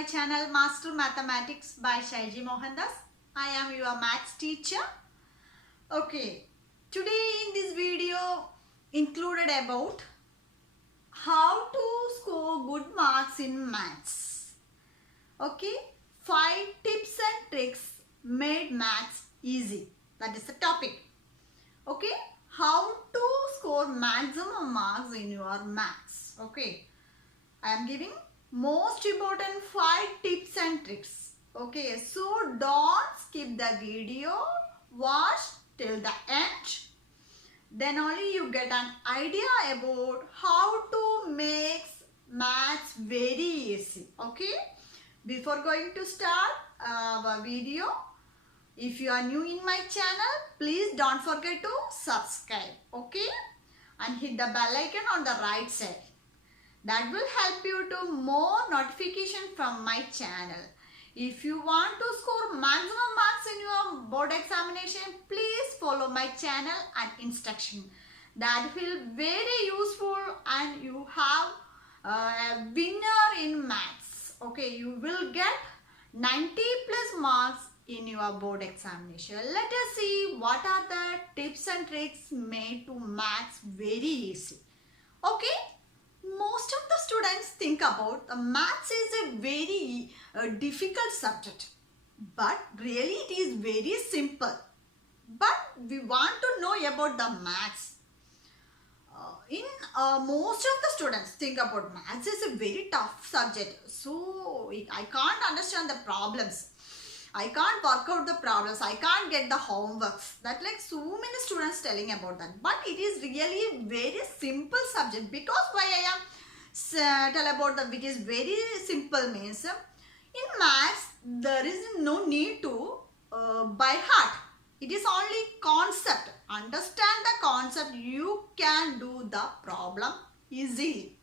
my channel Master Mathematics by Shaiji Mohandas. I am your maths teacher. Okay, today in this video included about how to score good marks in maths. Okay, 5 tips and tricks made maths easy. That is the topic. Okay, how to score maximum marks in your maths. Okay, I am giving most important 5 tips and tricks. Okay, so don't skip the video, watch till the end. Then only you get an idea about how to make maths very easy. Okay, before going to start our video, if you are new in my channel, please don't forget to subscribe. Okay, and hit the bell icon on the right side. That will help you to more notification from my channel. If you want to score maximum marks in your board examination, please follow my channel and instruction. That will very useful and you have a winner in maths. Okay, you will get 90 plus marks in your board examination. Let us see what are the tips and tricks made to maths very easy. Okay. Most of the students think about maths is a very difficult subject, but really it is very simple. But we want to know about the maths. Most of the students think about maths is a very tough subject, so I can't understand the problems. I can't work out the problems. I can't get the homeworks. That like so many students telling about that. But it is really a very simple subject. Because why I am tell about that which is very simple means in maths there is no need to by heart. It is only concept. Understand the concept. You can do the problem easily.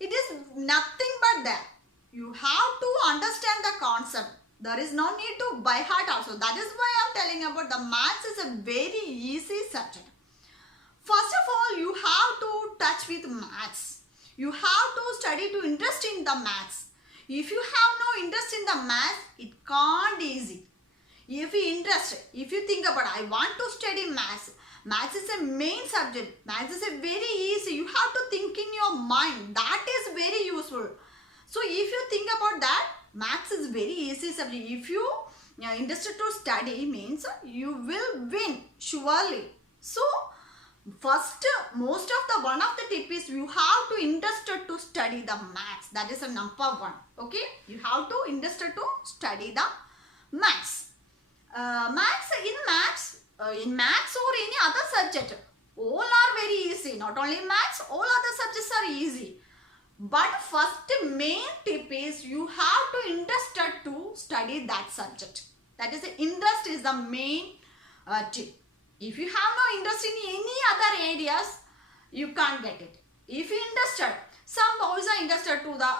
It is nothing but that. You have to understand the concept. There is no need to by heart also. That is why I am telling about the maths is a very easy subject. First of all, you have to touch with maths. You have to study to interest in the maths. If you have no interest in the maths, it can't easy. If you think about I want to study maths, maths is a main subject. Maths is a very easy. You have to think in your mind. That is very useful. So if you think about that, maths is very easy subject. If you are interested to study means you will win surely. So first one of the tip is you have to interested to study the maths. That is a number one. Okay, you have to interested to study the maths. In maths or any other subject, all are very easy. Not only maths, all other subjects are easy. But first main tip is you have to interested to study that subject. That is interest is the main tip. If you have no interest in any other areas, you can't get it. If you interested, some boys are interested to the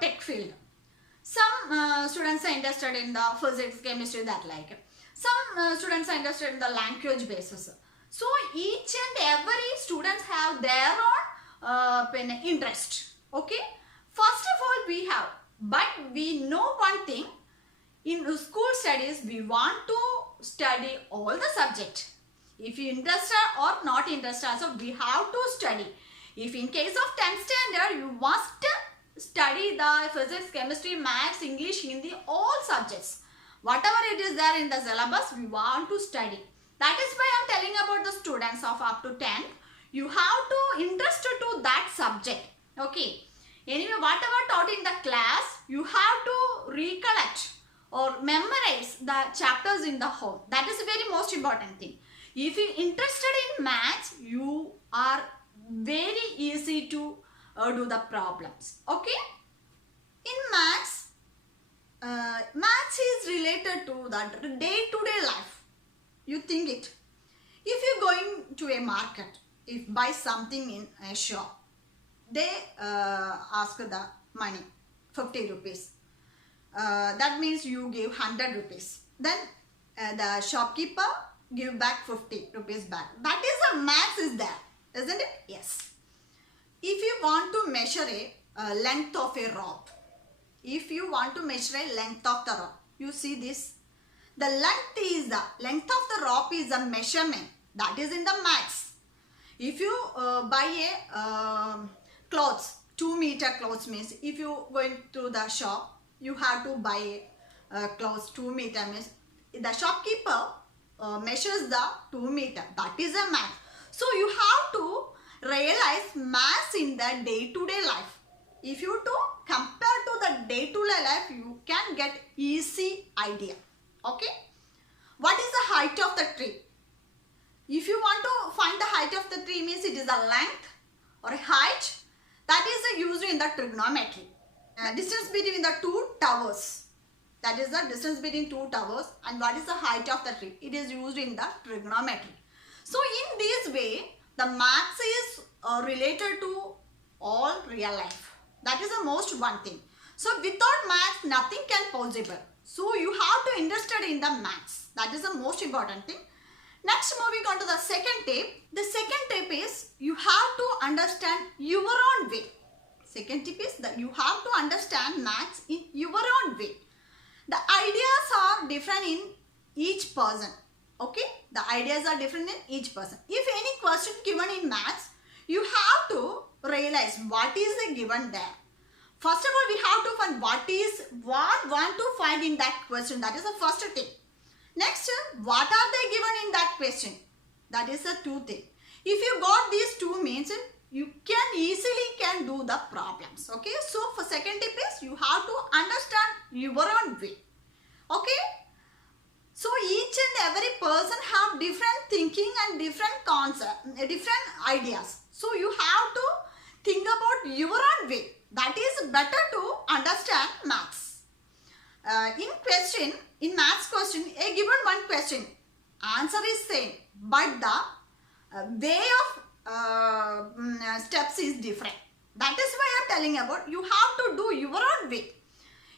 tech field. Some students are interested in the physics, chemistry, that like. Some students are interested in the language basis. So each and every students have their own interest. Okay, first of all we have, but we know one thing, in school studies we want to study all the subject. If you interested or not interested, so we have to study. If in case of 10th standard, you must study the physics, chemistry, maths, English, Hindi, all subjects. Whatever it is there in the syllabus, we want to study. That is why I am telling about the students of up to 10th. You have to interested to that subject. Okay. Anyway, whatever taught in the class, you have to recollect or memorize the chapters in the home. That is a very most important thing. If you are interested in maths, you are very easy to do the problems. Okay. In maths, maths is related to the day-to-day life. You think it. If you are going to a market, if buy something in a shop, they ask the money 50 rupees. That means you give 100 rupees. Then the shopkeeper give back 50 rupees back. That is a maths is there, isn't it? Yes. If you want to measure a length of a rope, if you want to measure a length of the rope, you see this. The length of the rope is a measurement that is in the max. If you buy a clothes, 2-meter clothes means if you going to the shop, you have to buy clothes 2 meter means the shopkeeper measures the 2 meter. That is a max. So you have to realize mass in the day-to-day life. If you to compare to the day-to-day life, you can get easy idea. Okay. What is the height of the tree? If you want to find the height of the tree means it is a length or a height that is used in the trigonometry. Distance between the two towers. That is the distance between two towers, and what is the height of the tree? It is used in the trigonometry. So in this way, the maths is related to all real life. That is the most one thing. So without maths, nothing can possible. So you have to interested in the maths. That is the most important thing. Next, moving on to the second tip. The second tip is you have to understand your own way. Second tip is that you have to understand maths in your own way. The ideas are different in each person. Okay? The ideas are different in each person. If any question given in maths, you have to realize what is given there. First of all, we have to find what want to find in that question. That is the first thing. Next, what are they given in that question? That is the two thing. If you got these two means, you can easily do the problems. Okay. So for second tip is you have to understand your own way. Okay. So each and every person have different thinking and different concept, different ideas. So you have to think about your own way. That is better to understand maths. In maths question, a given one question, answer is same, but the way of steps is different. That is why I am telling about you have to do your own way.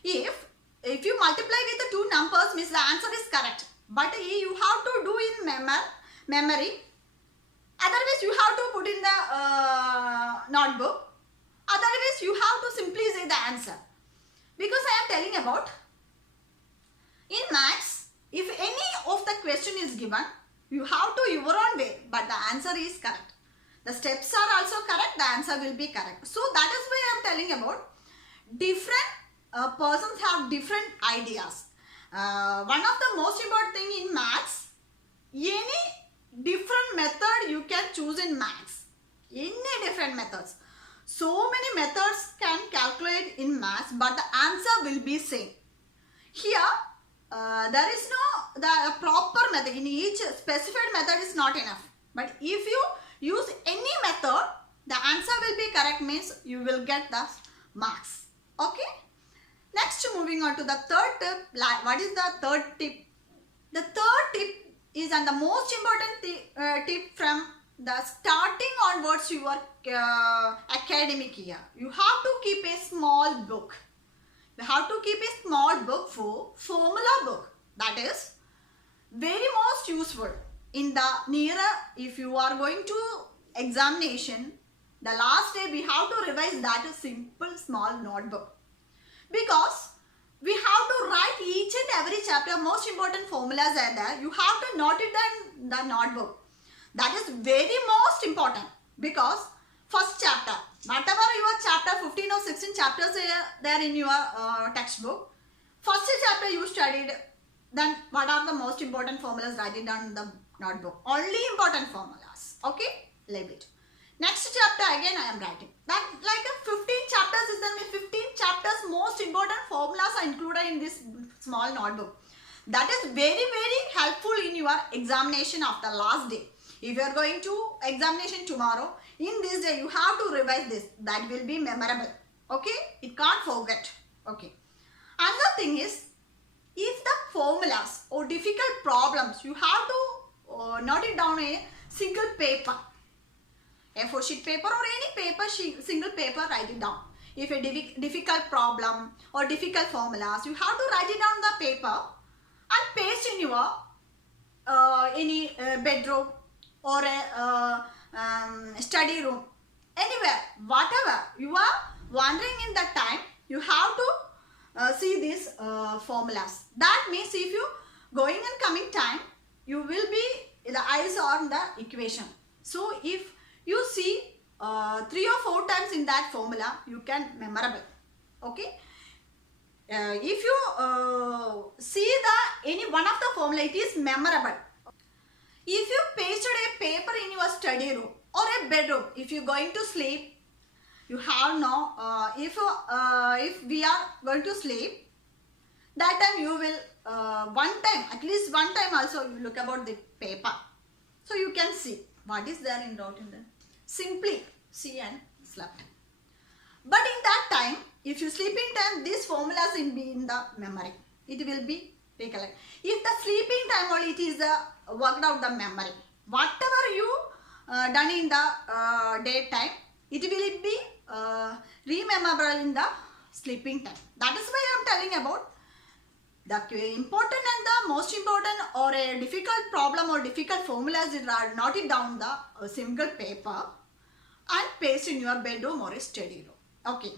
If you multiply with the two numbers means the answer is correct, but you have to do in memory. Otherwise you have to put in the notebook. Otherwise you have to simply say the answer. Because I am telling about in maths, if any of the question is given, you have to your own way, but the answer is correct. The steps are also correct, the answer will be correct. So that is why I am telling about different persons have different ideas. One of the most important thing in maths, any different method you can choose in maths. Any different methods. So many methods can calculate in maths, but the answer will be same. Here, there is no the proper method. In each specified method is not enough. But if you use any method, the answer will be correct means you will get the marks. Okay. Next, moving on to the third tip. What is the third tip? The third tip is and the most important tip from the starting onwards your academic year. You have to keep a small book. You have to keep a small book for formula book. That is very most useful in the nearer if you are going to examination. The last day we have to revise that simple small notebook. Because we have to write each and every chapter, most important formulas are there. You have to note it in the notebook. That is very most important because first chapter, whatever your chapter 15 or 16 chapters are there in your textbook, first chapter you studied, then what are the most important formulas, write it down in the notebook. Only important formulas. Okay, leave it. Next chapter again I am writing. That like a 15 chapters is there. 15 chapters most important formulas are included in this small notebook. That is very helpful in your examination of the last day. If you are going to examination tomorrow, in this day you have to revise this. That will be memorable. Okay, it can't forget. Okay. Another thing is, if the formulas or difficult problems, you have to note it down a single paper. A4 sheet paper or any paper, single paper, write it down. If a difficult problem or difficult formulas, you have to write it down the paper and paste in your any bedroom or a study room, anywhere, whatever you are wandering in that time, you have to see these formulas. That means if you going and coming time, you will be, the eyes on the equation. So if you see 3 or 4 times in that formula, you can memorable. Okay. If you see the any one of the formula, it is memorable. If you pasted a paper in your study room or a bedroom, if you going to sleep, you have no, if we are going to sleep, that time you will, at least one time also you look about the paper. So you can see what is there in doubt in there. Simply see and slept. But in that time, if you sleeping time, these formulas will be in the memory. It will be recollect. If the sleeping time only, it is worked out the memory. Whatever you done in the daytime, it will be rememberable in the sleeping time. That is why I am telling about the important and the most important or a difficult problem or difficult formulas are noted down the single paper and paste in your bedroom or a study room. Okay.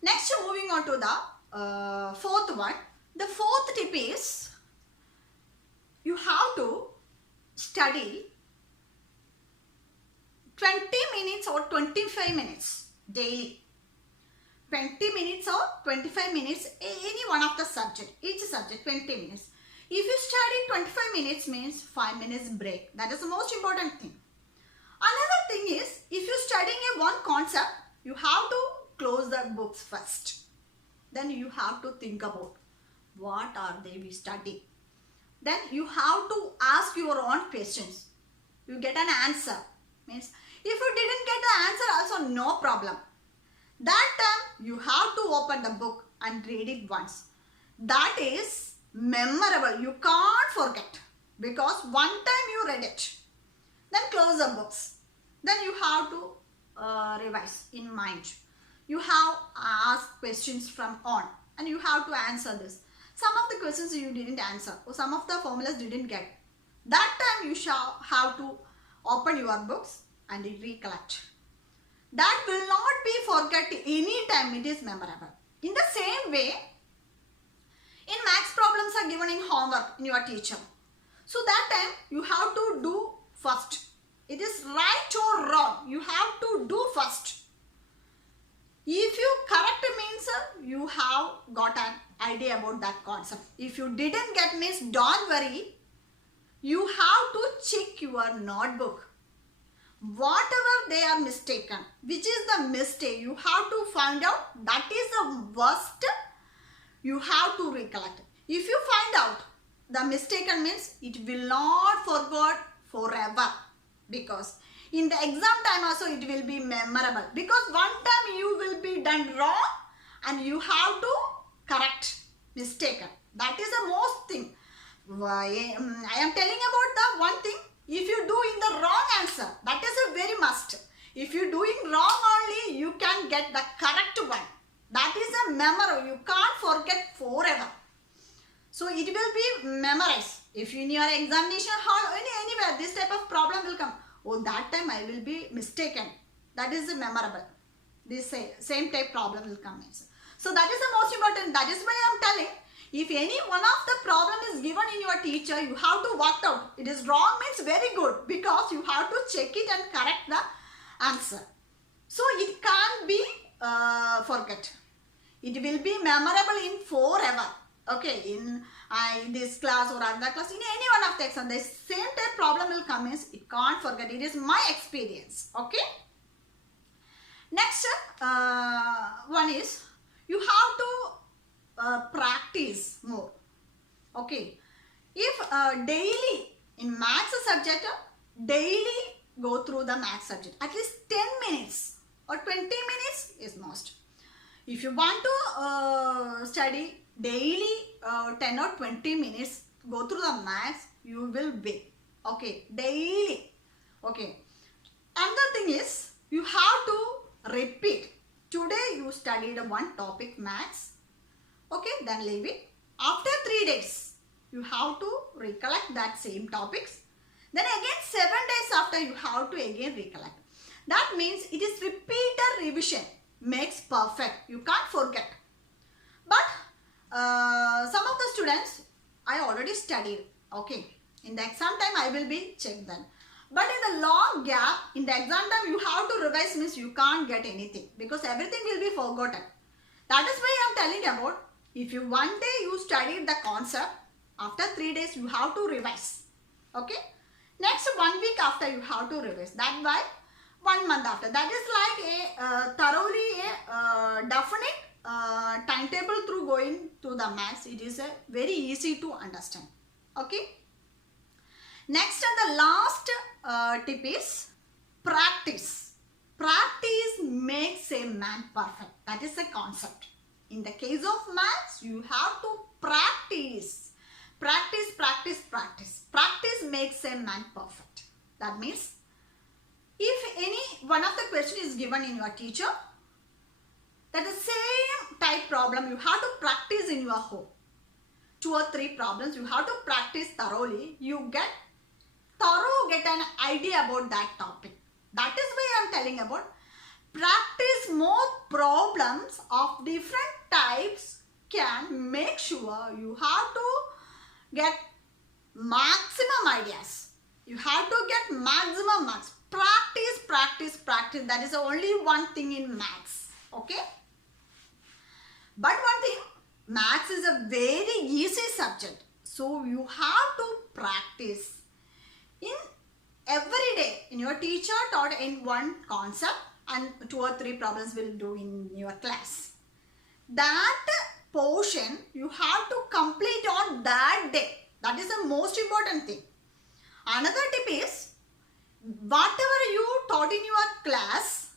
Next, moving on to the fourth one. The fourth tip is you have to study 20 minutes or 25 minutes daily. 20 minutes or 25 minutes any one of the subject, each subject 20 minutes. If you study 25 minutes means 5 minutes break. That is the most important thing. Another thing is, if you studying a one concept, you have to close the books first. Then you have to think about what are they we study. Then you have to ask your own questions. You get an answer. Means if you didn't get the answer also no problem. That time you have to open the book and read it once. That is memorable. You can't forget because one time you read it. Then close the books. Then you have to revise in mind. You have asked questions from on and you have to answer this. Some of the questions you didn't answer or some of the formulas didn't get. That time you shall have to open your books and recollect. That will not be forget any time, it is memorable. In the same way, in maths problems are given in homework in your teacher. So that time you have to do first. It is right or wrong, you have to do first. If you correct means you have got an idea about that concept. If you didn't get means don't worry. You have to check your notebook. Whatever they are mistaken, which is the mistake, you have to find out. That is the worst. You have to recollect. If you find out the mistaken means it will not forget forever. Because in the exam time also it will be memorable. Because one time you will be done wrong and you have to correct mistaken. That is the most thing. I am telling about the one thing. If you do in the wrong answer, that is a very must. If you doing wrong only, you can get the correct one. That is a memory. You can't forget forever. So it will be memorized. If in your examination hall, anywhere, this type of problem will come. Oh, that time I will be mistaken. That is memorable. This same type problem will come. So that is the most important. That is why I am telling. If any one of the problem is given in your teacher, you have to work out. It is wrong means very good because you have to check it and correct the answer. So it can't be forget. It will be memorable in forever. Okay, in this class or another class, in any one of the exam, the same type problem will come is it can't forget. It is my experience. Okay. Next one is you have to practice more. Okay. If daily in maths subject, daily go through the maths subject. At least 10 minutes or 20 minutes is most. If you want to study daily 10 or 20 minutes, go through the maths, you will be. Okay. Daily. Okay. Another thing is you have to repeat. Today you studied one topic maths. Okay, then leave it. After 3 days, you have to recollect that same topics. Then again 7 days after you have to again recollect. That means it is repeated revision makes perfect. You can't forget. But some of the students I already studied. Okay, in the exam time I will be checked then. But in the long gap, in the exam time you have to revise, means you can't get anything because everything will be forgotten. That is why I am telling about, if you one day you studied the concept, after 3 days you have to revise. Okay, next 1 week after you have to revise. That why 1 month after. That is like a thoroughly definite timetable through going to the maths. It is very easy to understand. Okay. Next and the last tip is practice. Practice makes a man perfect. That is a concept. In the case of maths, you have to practice. Practice, practice, practice. Practice makes a man perfect. That means, if any one of the question is given in your teacher, that is same type problem you have to practice in your home. 2 or 3 problems you have to practice thoroughly. You get an idea about that topic. That is why I am telling about practice more problems of different types can make sure you have to get maximum ideas. You have to get maximum marks. Practice, practice, practice. That is the only one thing in maths. Okay. But one thing, maths is a very easy subject. So you have to practice. In every day, in your teacher taught in one concept and 2 or 3 problems will do in your class. That portion you have to complete on that day. That is the most important thing. Another tip is, whatever you taught in your class,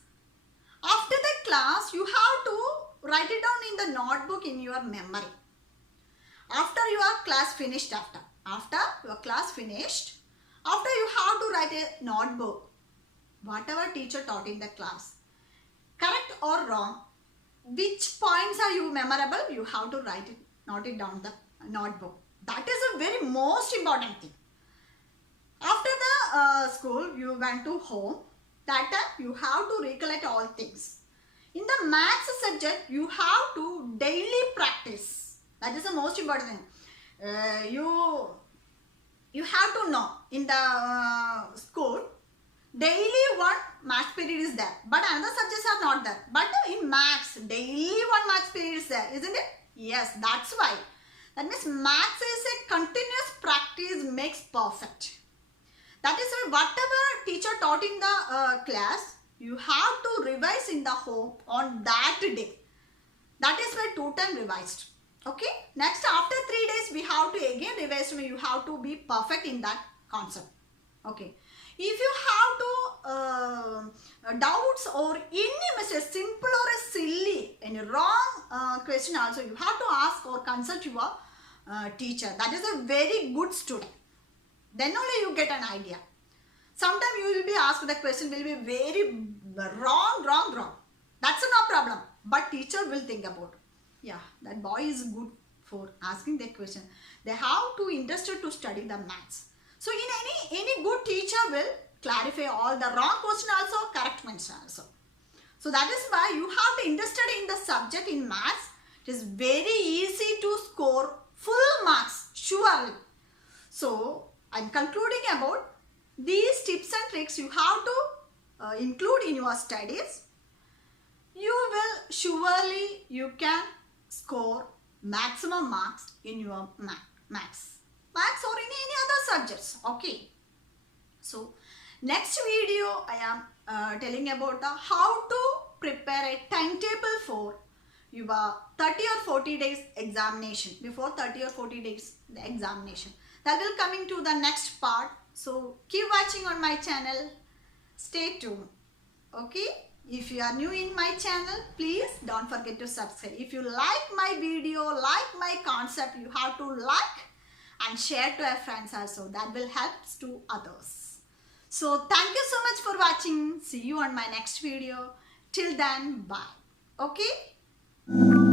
after the class you have to write it down in the notebook in your memory. After your class finished, after your class finished, after you have to write a notebook, whatever teacher taught in the class, correct or wrong, which points are you memorable, you have to write it, note it down the notebook. That is a very most important thing. After the school, you went to home, that time you have to recollect all things. In the maths subject, you have to daily practice. That is the most important thing. You have to know in the school, daily one maths period is there, but another subjects are not there. But in maths, daily one maths period is there, isn't it? Yes, that's why. That means maths is a continuous practice makes perfect. That is why whatever teacher taught in the class, you have to revise in the home on that day. That is why 2 times revised. Okay. Next, after 3 days, we have to again revise. You have to be perfect in that concept. Okay. If you have to doubts or any message, simple or a silly, any wrong question also, you have to ask or consult your teacher. That is a very good student. Then only you get an idea. Sometimes you will be asked, the question will be very wrong. That's no problem. But teacher will think about, yeah, that boy is good for asking that question. They have to interested to study the maths. So in any good teacher will clarify all the wrong question also, correct question also. So that is why you have to interested in the subject in maths. It is very easy to score full marks, surely. So I am concluding about these tips and tricks you have to include in your studies. You will surely, you can score maximum marks in your maths or in any other subjects. Okay. So next video I am telling about how to prepare a timetable for your 30 or 40 days examination. Before 30 or 40 days the examination. That will coming to the next part. So keep watching on my channel. Stay tuned. Okay. If you are new in my channel, please don't forget to subscribe. If you like my video, like my concept, you have to like and share to your friends also. That will help to others. So thank you so much for watching. See you on my next video. Till then, bye. Okay.